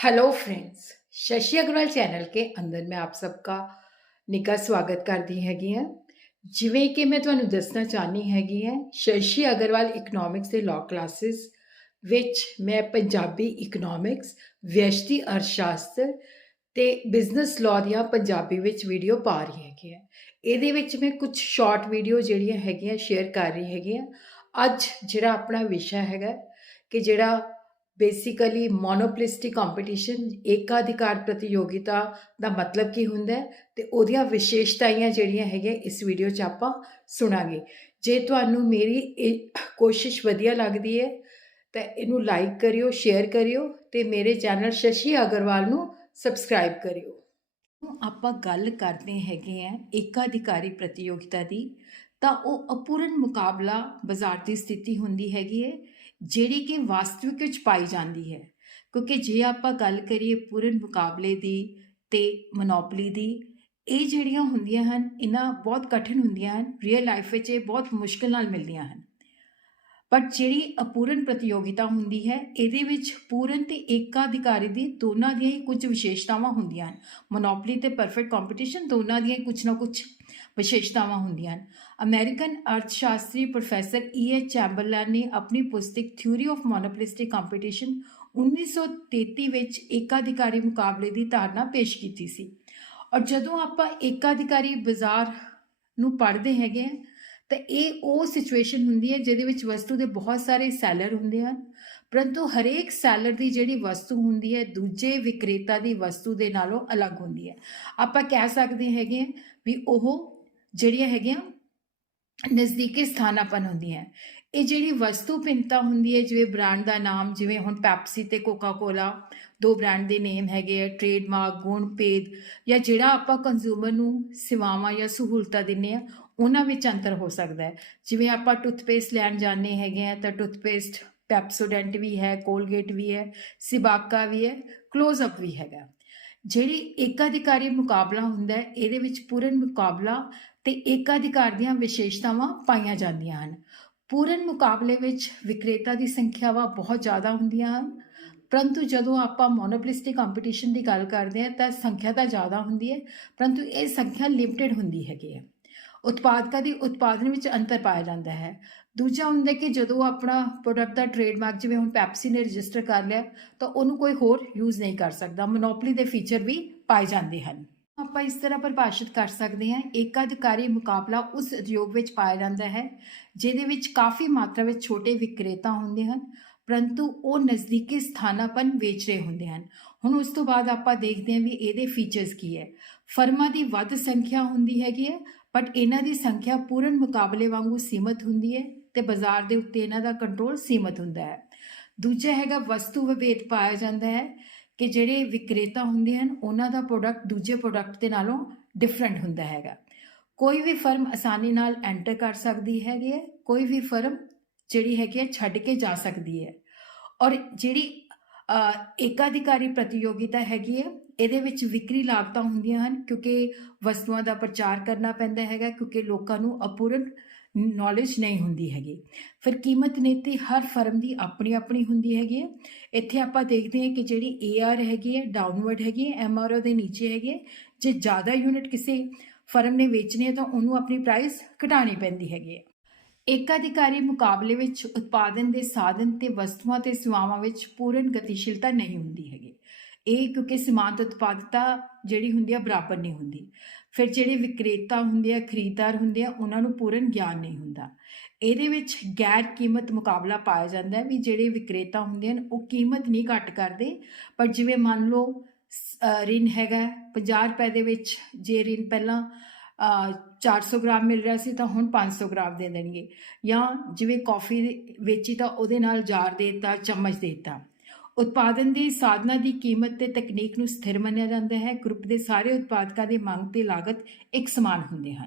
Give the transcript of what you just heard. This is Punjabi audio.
hello friends Shashi Agarwal channel ਕੇ ਅੰਦਰ ਮੈਂ ਆਪ ਸਭ ਦਾ ਨਿੱਘਾ ਸਵਾਗਤ ਕਰਦੀ ਹੈਗੀ ਹਾਂ ਜਿਵੇਂ ਕਿ ਮੈਂ ਤੁਹਾਨੂੰ ਦੱਸਣਾ ਚਾਹਨੀ ਹੈਗੀ ਹਾਂ ਸ਼ਸ਼ੀ ਅਗਰਵਾਲ ਇਕਨੋਮਿਕਸ ਦੇ ਲਾਅ ਕਲਾਸਿਸ ਵਿੱਚ ਮੈਂ ਪੰਜਾਬੀ ਇਕਨੋਮਿਕਸ ਵਿਅਸ਼ਤੀ ਅਰਥਸ਼ਾਸਤਰ ਤੇ ਬਿਜ਼ਨਸ ਲਾਅ ਦੀਆਂ ਪੰਜਾਬੀ ਵਿੱਚ ਵੀਡੀਓ ਪਾ ਰਹੀ ਹੈਗੀ ਹਾਂ ਇਹਦੇ ਵਿੱਚ ਮੈਂ ਕੁਝ ਸ਼ਾਰਟ ਵੀਡੀਓ ਜਿਹੜੀਆਂ ਹੈਗੀਆਂ ਸ਼ੇਅਰ ਕਰ ਰਹੀ ਹੈਗੀ ਹਾਂ ਅੱਜ ਜਿਹੜਾ ਆਪਣਾ ਵਿਸ਼ਾ ਹੈਗਾ ਕਿ ਜਿਹੜਾ ਬੇਸਿਕਲੀ ਮੋਨੋਪੋਲਿਸਟਿਕ ਕੰਪੀਟੀਸ਼ਨ ਏਕਾਧਿਕਾਰ ਪ੍ਰਤੀਯੋਗਿਤਾ ਦਾ ਮਤਲਬ ਕੀ ਹੁੰਦਾ ਹੈ ਤੇ ਉਹਦੀਆਂ ਵਿਸ਼ੇਸ਼ਤਾਵਾਂ ਜਿਹੜੀਆਂ ਹੈਗੀਆਂ ਇਸ ਵੀਡੀਓ 'ਚ ਆਪਾਂ ਸੁਣਾਂਗੇ ਜੇ ਤੁਹਾਨੂੰ ਮੇਰੀ ਇਹ ਕੋਸ਼ਿਸ਼ ਵਧੀਆ ਲੱਗਦੀ ਹੈ ਤਾਂ ਇਹਨੂੰ ਲਾਈਕ ਕਰਿਓ ਸ਼ੇਅਰ ਕਰਿਓ ਤੇ ਮੇਰੇ ਚੈਨਲ ਸ਼ਸ਼ੀ ਅਗਰਵਾਲ ਨੂੰ ਸਬਸਕ੍ਰਾਈਬ ਕਰਿਓ ਆਪਾਂ ਗੱਲ ਕਰਦੇ ਹੈਗੇ ਆ ਏਕਾਧਿਕਾਰੀ ਪ੍ਰਤੀਯੋਗਿਤਾ ਦੀ ਤਾਂ ਉਹ ਅਪੂਰਨ ਮੁਕਾਬਲਾ ਬਾਜ਼ਾਰ ਦੀ ਸਥਿਤੀ ਹੁੰਦੀ ਹੈਗੀ ਹੈ ਜਿਹੜੀ ਕਿ ਵਾਸਤਵਿਕ ਵਿੱਚ ਪਾਈ ਜਾਂਦੀ ਹੈ। ਕਿਉਂਕਿ ਜੇ ਆਪਾਂ ਗੱਲ ਕਰੀਏ ਪੂਰਨ ਮੁਕਾਬਲੇ ਦੀ ਤੇ ਮੋਨੋਪੋਲੀ ਦੀ, ਇਹ ਜਿਹੜੀਆਂ ਹੁੰਦੀਆਂ ਹਨ, ਇਹਨਾਂ ਬਹੁਤ ਕਠਿਨ ਹੁੰਦੀਆਂ ਹਨ ਰੀਅਲ ਲਾਈਫ ਵਿੱਚ ਇਹ ਬਹੁਤ ਮੁਸ਼ਕਲ ਨਾਲ ਮਿਲਦੀਆਂ ਹਨ। ਬਟ ਜਿਹੜੀ ਅਪੂਰਨ ਪ੍ਰਤੀਯੋਗਿਤਾ ਹੁੰਦੀ ਹੈ, ਇਹਦੇ ਵਿੱਚ ਪੂਰਨ ਤੇ ਏਕਾਧਿਕਾਰੀ ਦੀ ਦੋਨਾਂ ਦੀਆਂ ਹੀ ਕੁਝ ਵਿਸ਼ੇਸ਼ਤਾਵਾਂ ਹੁੰਦੀਆਂ ਹਨ। ਮੋਨੋਪੋਲੀ ਤੇ ਪਰਫੈਕਟ ਕੰਪੀਟੀਸ਼ਨ ਦੋਨਾਂ ਦੀਆਂ ਹੀ ਕੁਝ ਨਾ ਕੁਝ ਵਿਸ਼ੇਸ਼ਤਾਵਾਂ ਹੁੰਦੀਆਂ ਹਨ। ਅਮਰੀਕਨ ਅਰਥਸ਼ਾਸਤਰੀ ਪ੍ਰੋਫੈਸਰ ਈ ਐਚ ਚੈਂਬਰਲੈਨ ਨੇ ਆਪਣੀ ਪੁਸਤਕ ਥਿਊਰੀ ਆਫ ਮੋਨੋਪੋਲਿਸਟਿਕ ਕੰਪੀਟੀਸ਼ਨ 1933 ਵਿੱਚ ਏਕਾਧਿਕਾਰੀ ਮੁਕਾਬਲੇ ਦੀ ਧਾਰਨਾ ਪੇਸ਼ ਕੀਤੀ ਸੀ। ਔਰ ਜਦੋਂ ਆਪਾਂ ਏਕਾਧਿਕਾਰੀ ਬਾਜ਼ਾਰ ਨੂੰ ਪੜ੍ਹਦੇ ਹੈਗੇ ਆ ਤਾਂ ਇਹ ਉਹ ਸਿਚੁਏਸ਼ਨ ਹੁੰਦੀ ਹੈ ਜਿਹਦੇ ਵਿੱਚ ਵਸਤੂ ਦੇ ਬਹੁਤ ਸਾਰੇ ਸੈਲਰ ਹੁੰਦੇ ਹਨ। ਪਰੰਤੂ ਹਰੇਕ ਸੈਲਰ ਦੀ ਜਿਹੜੀ ਵਸਤੂ ਹੁੰਦੀ ਹੈ, ਦੂਜੇ ਵਿਕਰੇਤਾ ਦੀ ਵਸਤੂ ਦੇ ਨਾਲੋਂ ਅਲੱਗ ਹੁੰਦੀ ਹੈ। ਆਪਾਂ ਕਹਿ ਸਕਦੇ ਹੈਗੇ ਆ ਵੀ ਉਹ ਜਿਹੜੀਆਂ ਹੈਗੀਆਂ ਨਜ਼ਦੀਕੀ ਸਥਾਨਾਪਨ ਹੈ। ਇਹ ਜਿਹੜੀ ਵਸਤੂ ਭਿੰਨਤਾ ਹੁੰਦੀ ਹੈ, ਜਿਵੇਂ ਬ੍ਰਾਂਡ ਦਾ ਨਾਮ, ਜਿਵੇਂ ਹੁਣ ਪੈਪਸੀ ਤੇ ਕੋਕਾ ਕੋਲਾ ਦੋ ਬ੍ਰਾਂਡ ਦੇ ਨੇਮ ਹੈਗੇ ਆ ਟ੍ਰੇਡਮਾਰਕ ਗੁਣ, ਭੇਦ, ਜਾਂ ਜਿਹੜਾ ਆਪਾਂ ਕੰਜ਼ੂਮਰ ਨੂੰ ਸੇਵਾਵਾਂ ਜਾਂ ਸਹੂਲਤਾਂ ਦਿੰਨੇ ਆ ਉਹਨਾਂ ਵਿੱਚ ਅੰਤਰ ਹੋ ਸਕਦਾ ਹੈ। ਜਿਵੇਂ ਆਪਾਂ ਟੁੱਥਪੇਸਟ ਲੈਣ ਜਾਂਦੇ ਹੈਗੇ ਆ ਤਾਂ ਟੁੱਥਪੇਸਟ ਪੈਪਸੋਡੈਂਟ ਵੀ ਹੈ ਕੋਲਗੇਟ ਵੀ ਹੈ ਸਿਬਾਕਾ ਵੀ ਹੈ ক্লোਜ਼ ਅਪ ਵੀ ਹੈਗਾ। ਜਿਹੜੀ ਏਕਾਧਿਕਾਰੀ ਮੁਕਾਬਲਾ ਹੁੰਦਾ ਹੈ, ਇਹਦੇ ਵਿੱਚ ਪੂਰਨ ਮੁਕਾਬਲਾ ਤੇ ਏਕਾਧਿਕਾਰ ਦੀਆਂ ਵਿਸ਼ੇਸ਼ਤਾਵਾਂ ਪਾਈਆਂ ਜਾਂਦੀਆਂ ਹਨ। ਪੂਰਨ ਮੁਕਾਬਲੇ ਵਿੱਚ ਵਿਕਰੇਤਾ ਦੀ ਸੰਖਿਆਵਾਂ ਬਹੁਤ ਜ਼ਿਆਦਾ ਹੁੰਦੀਆਂ ਹਨ। ਪਰੰਤੂ ਜਦੋਂ ਆਪਾਂ ਮੋਨੋਪੋਲਿਸਟਿਕ ਕੰਪੀਟੀਸ਼ਨ ਦੀ ਗੱਲ ਕਰਦੇ ਹਾਂ, ਤਾਂ ਸੰਖਿਆ ਤਾਂ ਜ਼ਿਆਦਾ ਹੁੰਦੀ ਹੈ, ਪਰੰਤੂ ਇਹ ਸੰਖਿਆ ਲਿਮਟਿਡ ਹੁੰਦੀ ਹੈਗੀ ਹੈ। ਉਤਪਾਦਕਾਂ ਦੀ ਉਤਪਾਦਨ ਵਿੱਚ ਅੰਤਰ ਪਾਇਆ ਜਾਂਦਾ ਹੈ। ਦੂਜਾ ਹੁੰਦਾ ਕਿ ਜਦੋਂ ਆਪਣਾ ਪ੍ਰੋਡਕਟ ਦਾ ਟ੍ਰੇਡਮਾਰਕ ਜਿਵੇਂ ਹੁਣ ਪੈਪਸੀ ਨੇ ਰਜਿਸਟਰ ਕਰ ਲਿਆ, ਤਾਂ ਉਹਨੂੰ ਕੋਈ ਹੋਰ ਯੂਜ਼ ਨਹੀਂ ਕਰ ਸਕਦਾ। ਮੋਨੋਪੋਲੀ ਦੇ ਫੀਚਰ ਵੀ ਪਾਏ ਜਾਂਦੇ ਹਨ। ਆਪਾਂ ਇਸ ਤਰ੍ਹਾਂ ਪਰਿਭਾਸ਼ਿਤ ਕਰ ਸਕਦੇ ਹਾਂ। ਏਕਾਧਿਕਾਰੀ ਮੁਕਾਬਲਾ ਉਸ ਉਦਯੋਗ ਵਿੱਚ ਪਾਇਆ ਜਾਂਦਾ ਹੈ, ਜਿਹਦੇ ਵਿੱਚ ਕਾਫੀ ਮਾਤਰਾ ਵਿੱਚ ਛੋਟੇ ਵਿਕਰੇਤਾ ਹੁੰਦੇ ਹਨ। ਪਰੰਤੂ ਉਹ ਨਜ਼ਦੀਕੀ ਸਥਾਨਾਪਨ ਵੇਚ ਰਹੇ ਹੁੰਦੇ ਹਨ। ਹੁਣ ਉਸ ਤੋਂ ਬਾਅਦ ਆਪਾਂ ਦੇਖਦੇ ਹਾਂ ਵੀ ਇਹਦੇ ਫੀਚਰਸ ਕੀ ਹੈ। ਫਰਮਾਂ ਦੀ ਵੱਧ ਸੰਖਿਆ ਹੁੰਦੀ ਹੈਗੀ ਹੈ ਬਟ ਇਹਨਾਂ ਦੀ ਸੰਖਿਆ ਪੂਰਨ ਮੁਕਾਬਲੇ ਵਾਂਗੂ ਸੀਮਤ ਹੁੰਦੀ ਹੈ ਤੇ ਬਾਜ਼ਾਰ ਦੇ ਉੱਤੇ ਇਹਨਾਂ ਦਾ ਕੰਟਰੋਲ ਸੀਮਤ ਹੁੰਦਾ ਹੈ। ਦੂਜਾ ਹੈਗਾ ਵਸਤੂ ਵਿਭੇਦ ਪਾਇਆ ਜਾਂਦਾ ਹੈ ਕਿ ਜਿਹੜੇ ਵਿਕਰੇਤਾ ਹੁੰਦੇ ਹਨ, ਉਹਨਾਂ ਦਾ ਪ੍ਰੋਡਕਟ ਦੂਜੇ ਪ੍ਰੋਡਕਟ ਦੇ ਨਾਲੋਂ ਡਿਫਰੈਂਟ ਹੁੰਦਾ ਹੈਗਾ। ਕੋਈ ਵੀ ਫਰਮ ਆਸਾਨੀ ਨਾਲ ਐਂਟਰ ਕਰ ਸਕਦੀ ਹੈਗੀ ਹੈ, ਕੋਈ ਵੀ ਫਰਮ ਜਿਹੜੀ ਹੈਗੀ ਹੈ, ਛੱਡ ਕੇ ਜਾ ਸਕਦੀ ਹੈ। ਔਰ ਜਿਹੜੀ ਏਕਾਧਿਕਾਰੀ ਪ੍ਰਤੀਯੋਗਿਤਾ ਹੈਗੀ ਹੈ, ਇਹਦੇ ਵਿੱਚ ਵਿਕਰੀ ਲਾਗਤਾਂ ਹੁੰਦੀਆਂ ਹਨ, ਕਿਉਂਕਿ ਵਸਤੂਆਂ ਦਾ ਪ੍ਰਚਾਰ ਕਰਨਾ ਪੈਂਦਾ ਹੈਗਾ, ਕਿਉਂਕਿ ਲੋਕਾਂ ਨੂੰ ਅਪੂਰਨ ਨੌਲੇਜ ਨਹੀਂ ਹੁੰਦੀ ਹੈਗੀ। ਫਿਰ ਕੀਮਤ ਨੀਤੀ ਹਰ ਫਰਮ ਦੀ ਆਪਣੀ ਆਪਣੀ ਹੁੰਦੀ ਹੈਗੀ ਹੈ। ਇੱਥੇ ਆਪਾਂ ਦੇਖਦੇ ਹਾਂ ਕਿ ਜਿਹੜੀ ਏਆਰ ਹੈਗੀ ਹੈ ਡਾਊਨਵਰਡ ਹੈਗੀ ਹੈ ਐਮਆਰਓ ਦੇ ਨੀਚੇ ਹੈਗੀ ਹੈ। ਜੇ ਜ਼ਿਆਦਾ ਯੂਨਿਟ ਕਿਸੇ ਫਰਮ ਨੇ ਵੇਚਣੀ ਹੈ ਤਾਂ ਉਹਨੂੰ ਆਪਣੀ ਪ੍ਰਾਈਸ ਘਟਾਣੀ ਪੈਂਦੀ ਹੈਗੀ ਹੈ। ਏਕਾਧਿਕਾਰੀ ਮੁਕਾਬਲੇ ਵਿੱਚ ਉਤਪਾਦਨ ਦੇ ਸਾਧਨ ਤੇ ਵਸਤੂਆਂ ਤੇ ਸੇਵਾਵਾਂ ਵਿੱਚ ਪੂਰਨ ਗਤੀਸ਼ੀਲਤਾ ਨਹੀਂ ਹੁੰਦੀ ਹੈਗੀ। ਇਹ ਕਿਉਂਕਿ ਸਮਾਨਤ ਉਤਪਾਦਤਾ ਜਿਹੜੀ ਹੁੰਦੀ ਆ, ਬਰਾਬਰ ਨਹੀਂ ਹੁੰਦੀ। ਫਿਰ ਜਿਹੜੇ ਵਿਕਰੇਤਾ ਹੁੰਦੇ ਆ, ਖਰੀਦਦਾਰ ਹੁੰਦੇ ਆ, ਉਹਨਾਂ ਨੂੰ ਪੂਰਨ ਗਿਆਨ ਨਹੀਂ ਹੁੰਦਾ। ਇਹਦੇ ਵਿੱਚ ਗੈਰ ਕੀਮਤ ਮੁਕਾਬਲਾ ਪਾਇਆ ਜਾਂਦਾ ਹੈ ਵੀ ਜਿਹੜੇ ਵਿਕਰੇਤਾ ਹੁੰਦੇ ਹਨ, ਉਹ ਕੀਮਤ ਨਹੀਂ ਘੱਟ ਕਰਦੇ। ਪਰ ਜਿਵੇਂ ਮੰਨ ਲਓ ਰਿਨ ਹੈਗਾ 50 ਰੁਪਏ ਦੇ ਵਿੱਚ ਜੇ ਰਿਨ ਪਹਿਲਾਂ 400 ਗ੍ਰਾਮ ਮਿਲ ਰਿਹਾ ਸੀ ਤਾਂ ਹੁਣ 500 ਗ੍ਰਾਮ ਦੇ ਦੇਣਗੇ। ਜਾਂ ਜਿਵੇਂ ਕਾਫੀ ਵੇਚੀ ਤਾਂ ਉਹਦੇ ਨਾਲ ਜਾਰ ਦੇਤਾ, ਚਮਚ ਦੇਤਾ। ਉਤਪਾਦਨ ਦੇ ਸਾਧਨਾਂ ਦੀ ਕੀਮਤ ਤੇ ਤਕਨੀਕ ਨੂੰ ਸਥਿਰ ਮੰਨਿਆ ਜਾਂਦਾ ਹੈ। ਗਰੁੱਪ ਦੇ ਸਾਰੇ ਉਤਪਾਦਕਾਂ ਦੀ ਮੰਗ ਤੇ ਲਾਗਤ ਇੱਕ ਸਮਾਨ ਹੁੰਦੇ ਹਨ।